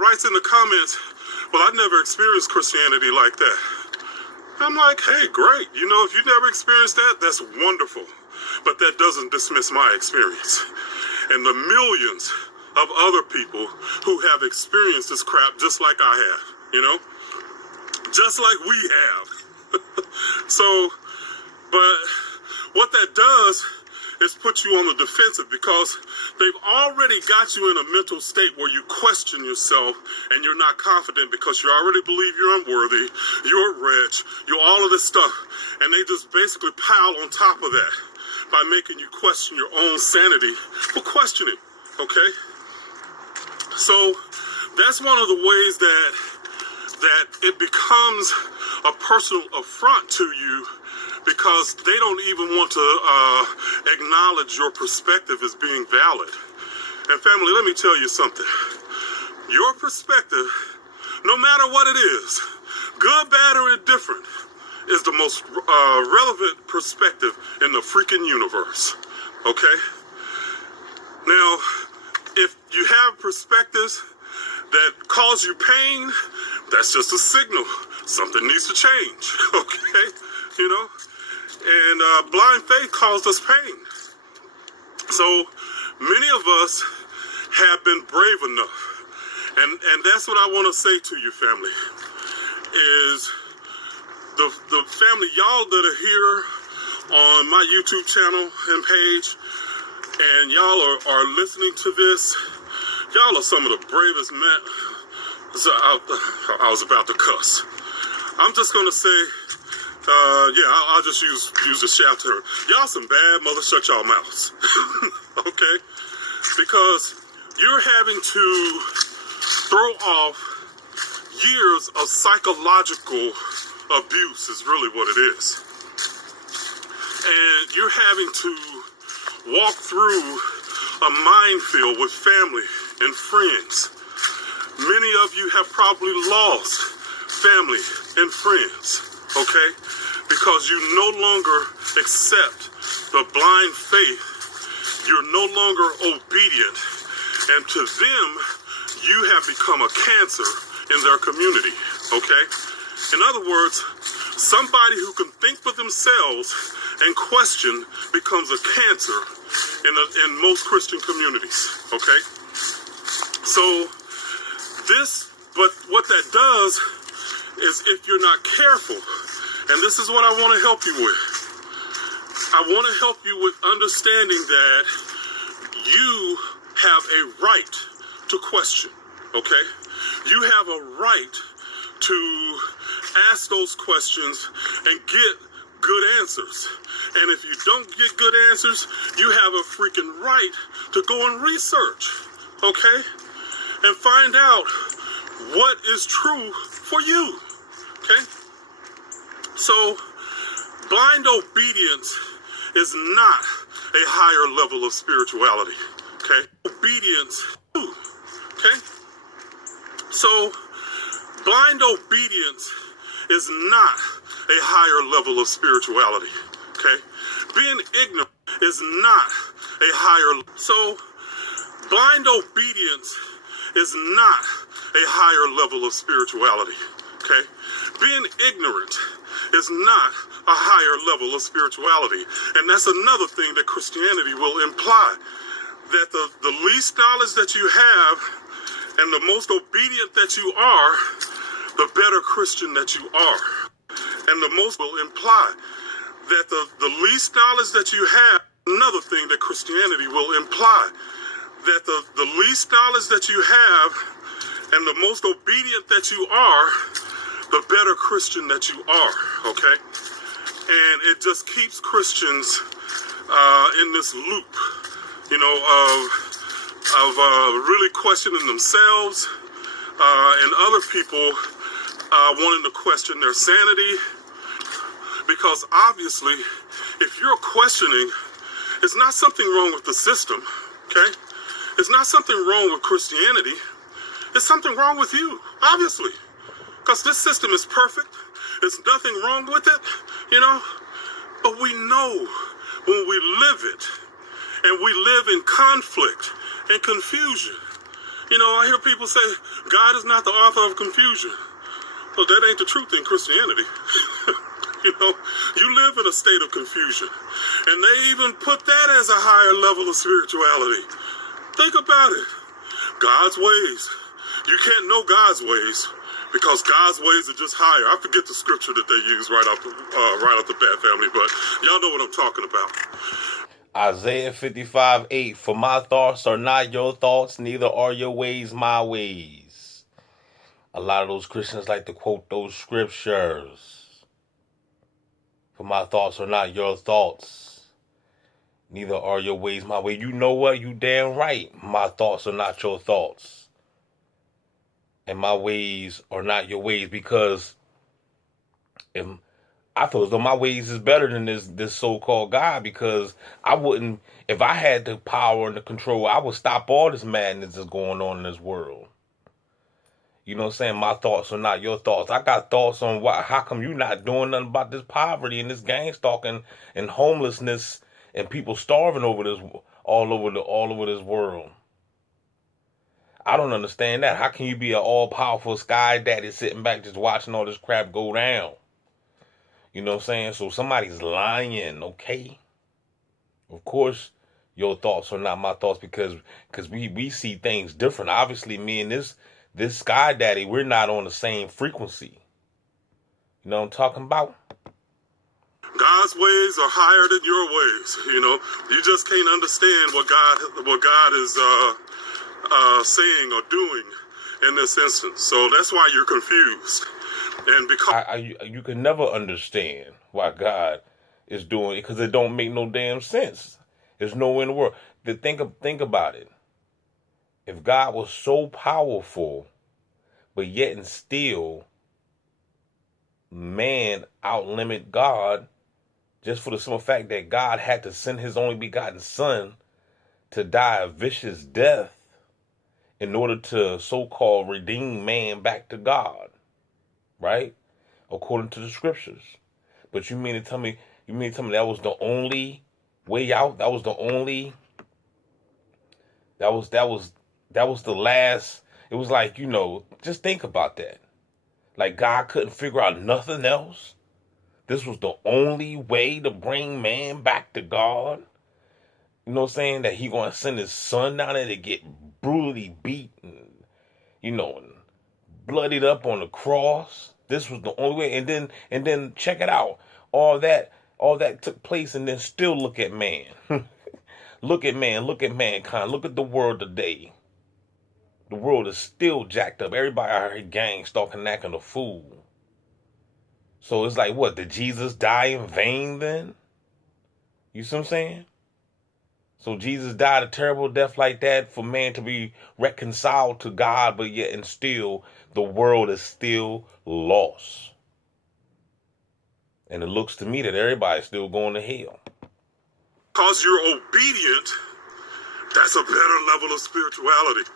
writes in the comments, well, I never experienced Christianity like that. I'm like, hey, great. You know, if you never experienced that, that's wonderful. But that doesn't dismiss my experience. And the millions of other people who have experienced this crap just like I have, you know? Just like we have. So, but what that does is put you on the defensive, because they've already got you in a mental state where you question yourself and you're not confident because you already believe you're unworthy, you're rich, you're all of this stuff. And they just basically pile on top of that by making you question your own sanity for questioning, okay? So that's one of the ways that it becomes a personal affront to you, because they don't even want to acknowledge your perspective as being valid. And family, let me tell you something. Your perspective, no matter what it is, good, bad, or indifferent, is the most relevant perspective in the freaking universe, okay? Now, if you have perspectives that cause you pain, that's just a signal. Something needs to change, okay? You know? And blind faith caused us pain. So many of us have been brave enough. And that's what I want to say to you, family, is the family, y'all that are here on my YouTube channel and page, and y'all are listening to this, y'all are some of the bravest men. So I was about to cuss. I'm just going to say, I'll just use the shaft term. Y'all some bad mothers, shut y'all mouths. Okay? Because you're having to throw off years of psychological abuse is really what it is. And you're having to walk through a minefield with family and friends. Many of you have probably lost family and friends, okay? Because you no longer accept the blind faith. You're no longer obedient. And to them, you have become a cancer in their community, okay? In other words, somebody who can think for themselves and question becomes a cancer in most Christian communities, okay? So but what that does is, if you're not careful, and this is what I want to help you with. I want to help you with understanding that you have a right to question, okay? You have a right to ask those questions and get good answers. And if you don't get good answers, you have a freaking right to go and research, okay? And find out what is true for you, okay? So, blind obedience is not a higher level of spirituality, okay? Obedience, okay? So, blind obedience is not a higher level of spirituality, okay? Being ignorant is not a higher, so blind obedience is not a higher level of spirituality, okay? Being ignorant is not a higher level of spirituality. And that's another thing that Christianity will imply, that the least knowledge that you have and the most obedient that you are, the better Christian that you are. And the most will imply that the least knowledge that you have, another thing that Christianity will imply, that the least knowledge that you have and the most obedient that you are, the better Christian that you are, okay? And it just keeps Christians in this loop, you know, of really questioning themselves and other people wanting to question their sanity. Because obviously, if you're questioning, it's not something wrong with the system, okay? It's not something wrong with Christianity. There's something wrong with you, obviously, because this system is perfect. There's nothing wrong with it, you know, but we know when we live it and we live in conflict and confusion, You know, I hear people say God is not the author of confusion. Well, that ain't the truth in Christianity. You know, you live in a state of confusion. And they even put that as a higher level of spirituality. Think about it. God's ways. You can't know God's ways because God's ways are just higher. I forget the scripture that they use right off the bat, family, but y'all know what I'm talking about. Isaiah 55:8. For my thoughts are not your thoughts, neither are your ways my ways. A lot of those Christians like to quote those scriptures. For my thoughts are not your thoughts, neither are your ways my way. You know what? You damn right. My thoughts are not your thoughts. And my ways are not your ways, because if I feel as though my ways is better than this so-called God, because I wouldn't, if I had the power and the control, I would stop all this madness that's going on in this world. You know what I'm saying? My thoughts are not your thoughts. I got thoughts on how come you not doing nothing about this poverty and this gang stalking and homelessness and people starving over this all over this world. I don't understand that. How can you be an all-powerful sky daddy sitting back just watching all this crap go down? You know what I'm saying? So somebody's lying, okay? Of course, your thoughts are not my thoughts, because we see things different. Obviously, me and this sky daddy, we're not on the same frequency. You know what I'm talking about? God's ways are higher than your ways. You know, you just can't understand what God is saying or doing in this instance. So that's why you're confused. And because you can never understand why God is doing it, because it don't make no damn sense. There's no way in the world. Think about it. If God was so powerful, but yet and still man outlimit God, just for the simple fact that God had to send his only begotten son to die a vicious death in order to so-called redeem man back to God, right? According to the scriptures. But you mean to tell me that was the only way out? That was the last. It was like, you know, just think about that. Like God couldn't figure out nothing else. This was the only way to bring man back to God. You know what I'm saying? That he gonna send his son down there to get brutally beaten, you know, and bloodied up on the cross. This was the only way. And then check it out. All that took place, and then still look at man. Look at mankind. Look at the world today. The world is still jacked up. Everybody out here gang stalking, acting a fool. So it's like, what, did Jesus die in vain then? You see what I'm saying? So Jesus died a terrible death like that for man to be reconciled to God, but yet and still the world is still lost. And it looks to me that everybody's still going to hell. Because you're obedient, that's a better level of spirituality.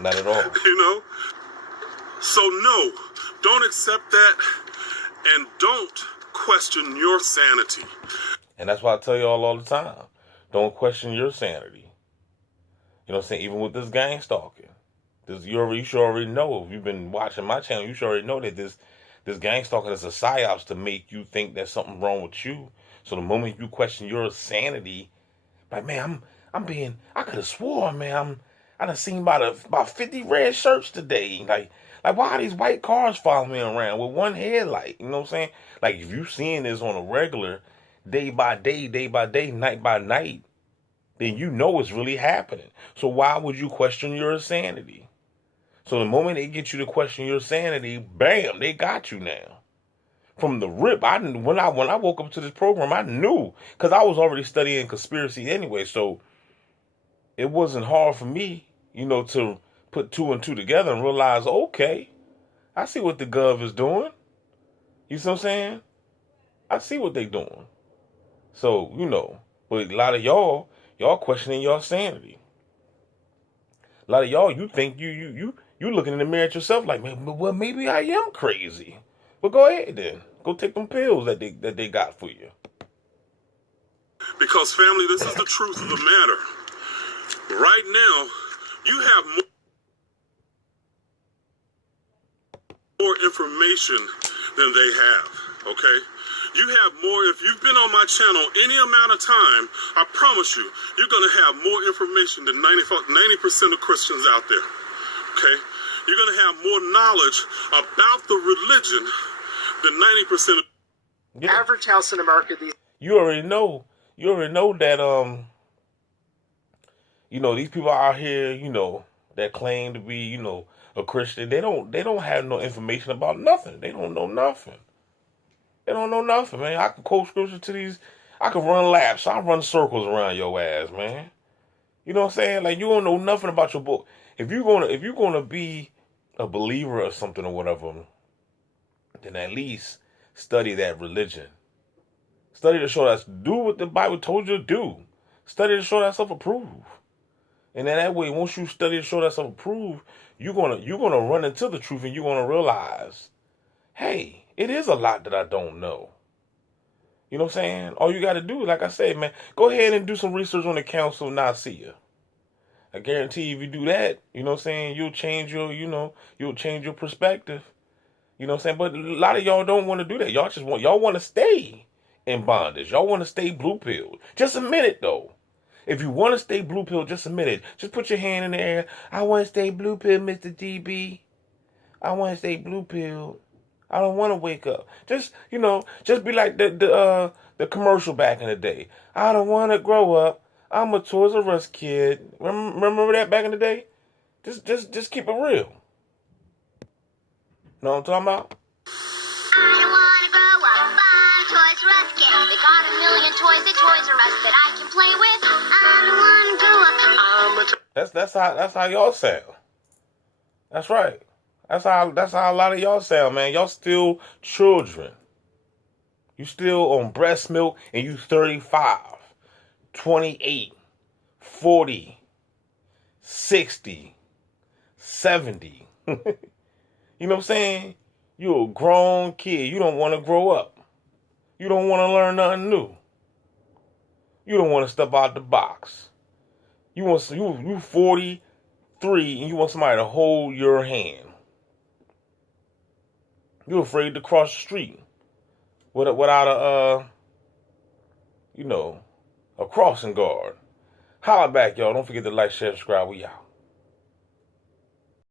Not at all. You know? So no, don't accept that, and don't question your sanity. And that's why I tell you all the time. Don't question your sanity. You know what I'm saying? Even with this gang stalking. You should already know. If you've been watching my channel, you should already know that this gang stalking is a psyops to make you think there's something wrong with you. So the moment you question your sanity, like, man, I could have sworn, man, I done seen about 50 red shirts today. Like why are these white cars following me around with one headlight? You know what I'm saying? Like, if you seeing this on a regular, day by day, night by night, then you know it's really happening. So why would you question your sanity? So the moment they get you to question your sanity, bam, they got you now. From the rip, when I woke up to this program, I knew, because I was already studying conspiracy anyway, so it wasn't hard for me, you know, to put two and two together and realize, okay, I see what the gov is doing. You see what I'm saying? I see what they doing. So, you know, but a lot of y'all questioning your sanity. A lot of y'all, you think you looking in the mirror at yourself like, man, well, maybe I am crazy. Well, go ahead then. Go take them pills that they got for you. Because, family, this is the truth of the matter. Right now, you have more more information than they have, okay? You have more. If you've been on my channel any amount of time, I promise you, you're going to have more information than 90% of Christians out there, okay? You're going to have more knowledge about the religion than 90% of average house in America these. You already know that these people out here, that claim to be, a Christian, they don't have no information about nothing. They don't know nothing. They don't know nothing, man. I can quote scripture to these. I can run laps. I run circles around your ass, man. You know what I'm saying? Like, you don't know nothing about your book. If you're gonna be a believer or something or whatever, then at least study that religion. Study to show that, do what the Bible told you to do. Study to show that self approved. And then that way, once you study to show that self approved, you're gonna run into the truth, and you're gonna realize, hey, it is a lot that I don't know. You know what I'm saying? All you got to do, like I said, man, go ahead and do some research on the Council of Nicaea. I guarantee you, if you do that, you know what I'm saying, you'll change your perspective. You know what I'm saying? But a lot of y'all don't want to do that. Y'all want to stay in bondage. Y'all want to stay blue pilled. Just a minute, though. If you want to stay blue pilled, just a minute. Just put your hand in the air. I want to stay blue pilled, Mr. DB. I want to stay blue pilled. I don't want to wake up. Just be like the commercial back in the day. I don't want to grow up. I'm a Toys R Us kid. Remember that back in the day? Just keep it real. Know what I'm talking about? I don't want to grow up. I'm a Toys R Us kid. They got a million toys at Toys R Us that I can play with. I don't want to grow up. That's how y'all sound. That's right. That's how a lot of y'all sound, man. Y'all still children. You still on breast milk, and you 35, 28, 40, 60, 70. You know what I'm saying? You're a grown kid. You don't want to grow up. You don't want to learn nothing new. You don't want to step out the box. You 43, and you want somebody to hold your hand. You're afraid to cross the street without a crossing guard. Holla back, y'all. Don't forget to like, share, subscribe. We out.